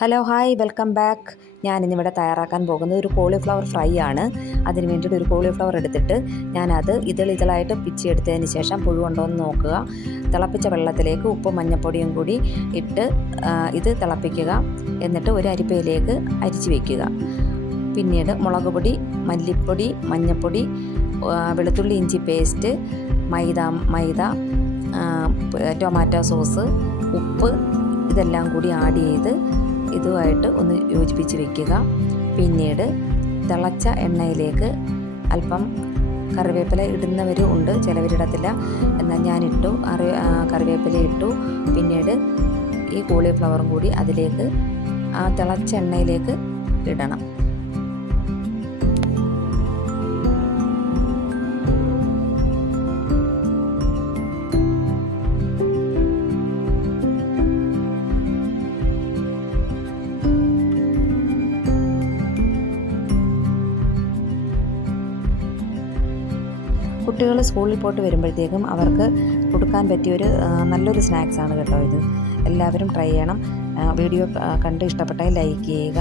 Hello hi welcome back. ഞാനിന്നിവിടെ തയ്യാറാക്കാൻ പോകുന്നത് ഒരു കോളിഫ്ലവർ ഫ്രൈ ആണ്. അതിന് വേണ്ടിയിട്ട് ഒരു കോളിഫ്ലവർ എടുത്തിട്ട് ഞാനത് ഇതളായിട്ട് പിച്ചിയെടുത്തതിന് ശേഷം പുഴുണ്ടോ എന്ന് നോക്കുക. തിളപ്പിച്ച വെള്ളത്തിലേക്ക് ഉപ്പും മഞ്ഞൾപ്പൊടിയും കൂടി ഇട്ട് ഇത് തിളപ്പിക്കുക. എന്നിട്ട് ഒരു അരിപ്പയിലേക്ക് അരിച്ച് വയ്ക്കുക. പിന്നീട് മുളക് പൊടി, മല്ലിപ്പൊടി, മഞ്ഞൾപ്പൊടി, വെളുത്തുള്ളി ഇഞ്ചി പേസ്റ്റ്, മൈദ, ടൊമാറ്റോ സോസ്, ഉപ്പ് ഇതെല്ലാം കൂടി ആഡ് ചെയ്ത് ഇതുമായിട്ട് ഒന്ന് യോജിപ്പിച്ച് വയ്ക്കുക. പിന്നീട് തിളച്ച എണ്ണയിലേക്ക് അല്പം കറിവേപ്പില ഇടുന്നവരും ഉണ്ട്, ചിലവരിടത്തില്ല. എന്നാൽ ഞാനിട്ടു, കറിവേപ്പില ഇട്ടു. പിന്നീട് ഈ കോളിഫ്ലവറും കൂടി അതിലേക്ക് ആ തിളച്ച എണ്ണയിലേക്ക് ഇടണം. കുട്ടികൾ സ്കൂളിൽ പോയിട്ട് വരുമ്പോഴത്തേക്കും അവർക്ക് കൊടുക്കാൻ പറ്റിയൊരു നല്ലൊരു സ്നാക്സാണ് കേട്ടോ ഇത്. എല്ലാവരും ട്രൈ ചെയ്യണം. വീഡിയോ കണ്ട് ഇഷ്ടപ്പെട്ടാൽ ലൈക്ക് ചെയ്യുക.